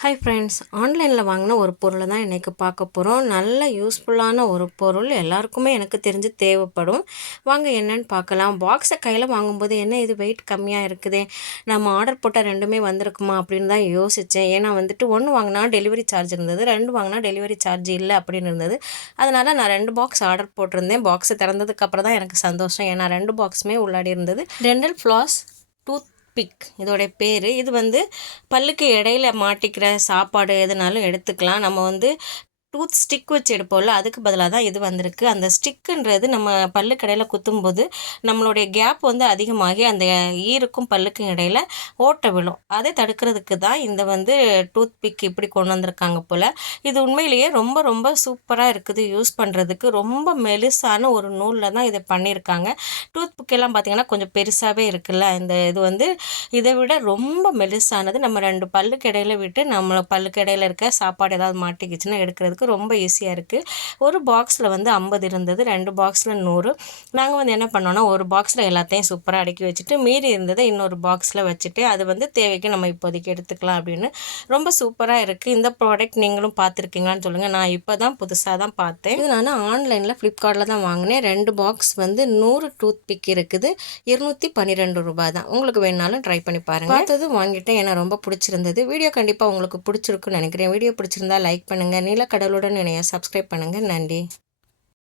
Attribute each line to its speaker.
Speaker 1: Hi friends ஆன்லைனில் வாங்கின ஒரு பொருளை தான் இன்றைக்கி பார்க்க போகிறோம் நல்ல யூஸ்ஃபுல்லான ஒரு பொருள் எல்லாருக்குமே எனக்கு தெரிஞ்சு தேவைப்படும். வாங்க என்னன்னு பார்க்கலாம். பாக்ஸை கையில் வாங்கும்போது என்ன இது வெயிட் கம்மியாக இருக்குதே? நம்ம ஆர்டர் போட்டால் ரெண்டுமே வந்திருக்குமா? அப்படின்னு தான் யோசித்தேன் ஏன்னா வந்துட்டு ஒன்று வாங்கினா டெலிவரி சார்ஜ் இருந்தது ரெண்டு வாங்கினா டெலிவரி சார்ஜ் இல்லை அப்படின்னு இருந்தது. அதனால் நான் ரெண்டு பாக்ஸ் ஆர்டர் போட்டிருந்தேன். பாக்ஸை திறந்ததுக்கப்புறம் தான் எனக்கு சந்தோஷம். ஏன்னா ரெண்டு பாக்ஸுமே உள்ளாடி இருந்தது. டெண்டல் ஃப்ளாஸ் டூத் பிக் இதோடைய பேர். இது வந்து பல்லுக்கு இடையில மாட்டிக்கிற சாப்பாடு எதுனாலும் எடுத்துக்கலாம். நம்ம வந்து டூத் ஸ்டிக் வச்சு எடுப்போம்ல அதுக்கு பதிலாக தான் இது வந்திருக்கு. அந்த ஸ்டிக்குன்றது நம்ம பல்லு கடையில் குத்தும்போது நம்மளுடைய கேப் வந்து அதிகமாகி அந்த ஈருக்கும் பல்லுக்கும் இடையில் ஓட்ட விழும். அதை தடுக்கிறதுக்கு தான் இந்த வந்து டூத் பிக் இப்படி கொண்டு வந்திருக்காங்க போல். இது உண்மையிலேயே ரொம்ப ரொம்ப சூப்பராக இருக்குது. யூஸ் பண்ணுறதுக்கு ரொம்ப மெலிசான ஒரு நூலில் தான் இதை பண்ணியிருக்காங்க. டூத் பிக்கெல்லாம் பார்த்திங்கன்னா கொஞ்சம் பெருசாகவே இருக்குல்ல. இந்த இது வந்து இதை விட ரொம்ப மெலிசானது. நம்ம ரெண்டு பல்லுக்கு இடையில விட்டு நம்ம பல்லுக்கு இடையில இருக்க சாப்பாடு ஏதாவது மாட்டிக்கிச்சுன்னா எடுக்கிறது பண்ணுறதுக்கு ரொம்ப ஈஸியாக இருக்குது ஒரு பாக்ஸில் வந்து ஐம்பது இருந்தது ரெண்டு பாக்ஸில் நூறு. நாங்கள் வந்து என்ன பண்ணோன்னா ஒரு பாக்ஸில் எல்லாத்தையும் சூப்பராக அடுக்கி வச்சுட்டு மீறி இருந்ததை இன்னொரு பாக்ஸில் வச்சுட்டு அது வந்து தேவைக்கு நம்ம இப்போதைக்கு எடுத்துக்கலாம் அப்படின்னு. ரொம்ப சூப்பராக இருக்குது இந்த ப்ராடக்ட் நீங்களும் பார்த்துருக்கீங்களான்னு சொல்லுங்கள் நான் இப்போ தான் புதுசாக தான் பார்த்தேன். இது நான் ஆன்லைனில் ஃப்ளிப்கார்ட்டில் தான் வாங்கினேன். ரெண்டு பாக்ஸ் வந்து நூறு டூத் பிக் இருக்குது. இருநூற்றி பன்னிரெண்டு ரூபாய் தான். உங்களுக்கு வேணாலும் ட்ரை பண்ணி பாருங்கள் பார்த்தது வாங்கிட்டேன். எனக்கு ரொம்ப பிடிச்சிருந்தது. வீடியோ கண்டிப்பாக உங்களுக்கு பிடிச்சிருக்குன்னு நினைக்கிறேன். வீடியோ பிடிச்சிருந்தா லைக் பண்ணுங்கள் நீலக்கடல் உங்களுடன் இணைய சப்ஸ்கிரைப் பண்ணுங்கள் நன்றி.